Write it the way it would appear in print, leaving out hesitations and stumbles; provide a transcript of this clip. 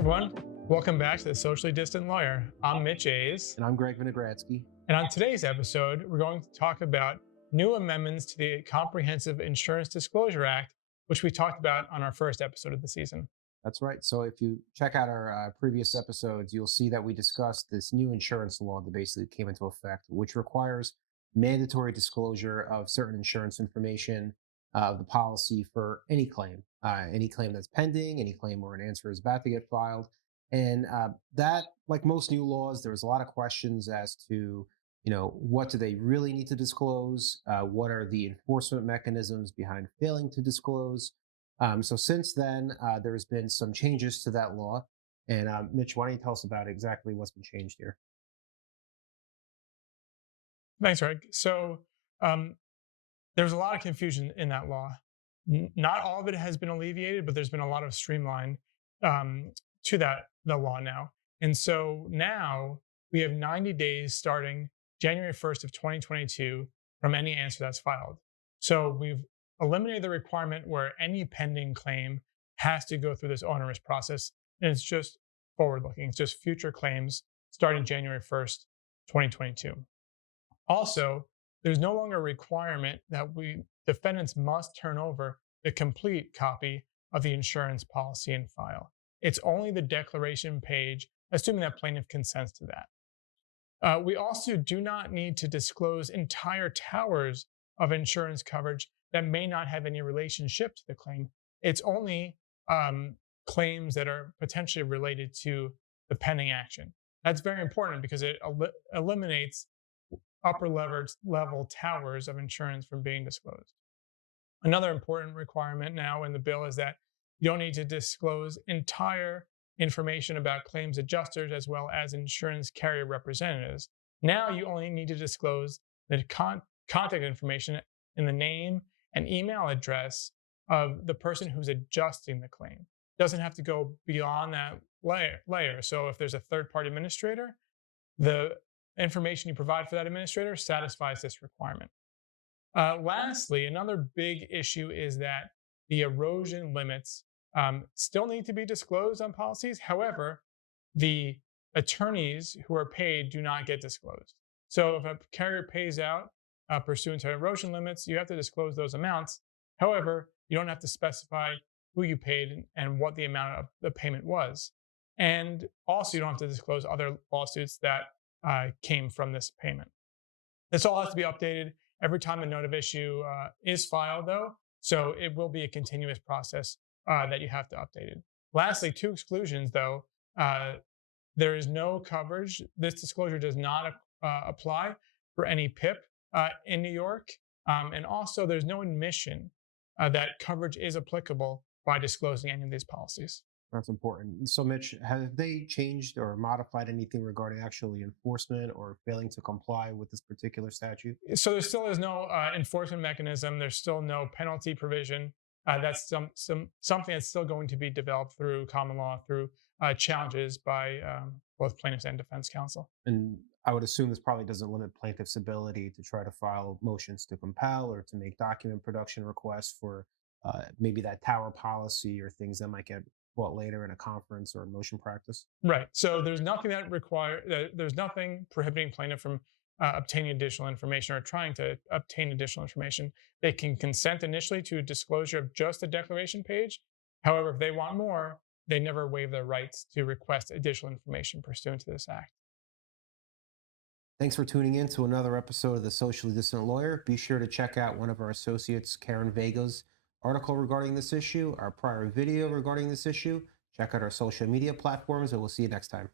everyone, welcome back to the Socially Distant Lawyer. I'm Mitch Hayes. And I'm Greg Vinogradsky. And on today's episode, we're going to talk about new amendments to the Comprehensive Insurance Disclosure Act, which we talked about on our first episode of the season. That's right. So if you check out our previous episodes, you'll see that we discussed this new insurance law that basically came into effect, which requires mandatory disclosure of certain insurance information of the policy for any claim that's pending, any claim where an answer is about to get filed. And that, like most new laws, there was a lot of questions as to, what do they really need to disclose? What are the enforcement mechanisms behind failing to disclose? So since then, there's been some changes to that law. And Mitch, why don't you tell us about exactly what's been changed here? Thanks, Greg. So there's a lot of confusion in that law. Not all of it has been alleviated, but there's been a lot of streamline to the law now. And so now we have 90 days starting January 1st of 2022 from any answer that's filed. So we've eliminated the requirement where any pending claim has to go through this onerous process. And it's just forward-looking. It's just future claims starting January 1st, 2022. Also, there's no longer a requirement that defendants must turn over the complete copy of the insurance policy and file. It's only the declaration page, assuming that plaintiff consents to that. We also do not need to disclose entire towers of insurance coverage that may not have any relationship to the claim. It's only claims that are potentially related to the pending action. That's very important because it eliminates upper level towers of insurance from being disclosed. Another important requirement now in the bill is that you don't need to disclose entire information about claims adjusters as well as insurance carrier representatives. Now you only need to disclose the contact information and the name and email address of the person who's adjusting the claim. It doesn't have to go beyond that layer. So if there's a third-party administrator, the information you provide for that administrator satisfies this requirement. Lastly, another big issue is that the erosion limits still need to be disclosed on policies. However, the attorneys who are paid do not get disclosed. So if a carrier pays out pursuant to erosion limits, you have to disclose those amounts. However, you don't have to specify who you paid and what the amount of the payment was. And also, you don't have to disclose other lawsuits that came from this payment. This all has to be updated every time a note of issue is filed, though. So it will be a continuous process that you have to update it. Lastly, two exclusions, though. There is no coverage. This disclosure does not apply for any PIP in New York. And also, there's no admission that coverage is applicable by disclosing any of these policies. That's important. So, Mitch, have they changed or modified anything regarding actually enforcement or failing to comply with this particular statute? So there still is no enforcement mechanism. There's still no penalty provision. That's something that's still going to be developed through common law, through challenges by both plaintiffs and defense counsel. And I would assume this probably doesn't limit plaintiffs' ability to try to file motions to compel or to make document production requests for maybe that tower policy or things that might get brought later in a conference or a motion practice. Right. So there's nothing there's nothing prohibiting plaintiff from obtaining additional information or trying to obtain additional information. They can consent initially to a disclosure of just the declaration page. However, if they want more, they never waive their rights to request additional information pursuant to this act. Thanks for tuning in to another episode of The Socially Distant Lawyer. Be sure to check out one of our associates, Karen Vega's article regarding this issue, our prior video regarding this issue. Check out our social media platforms, and we'll see you next time.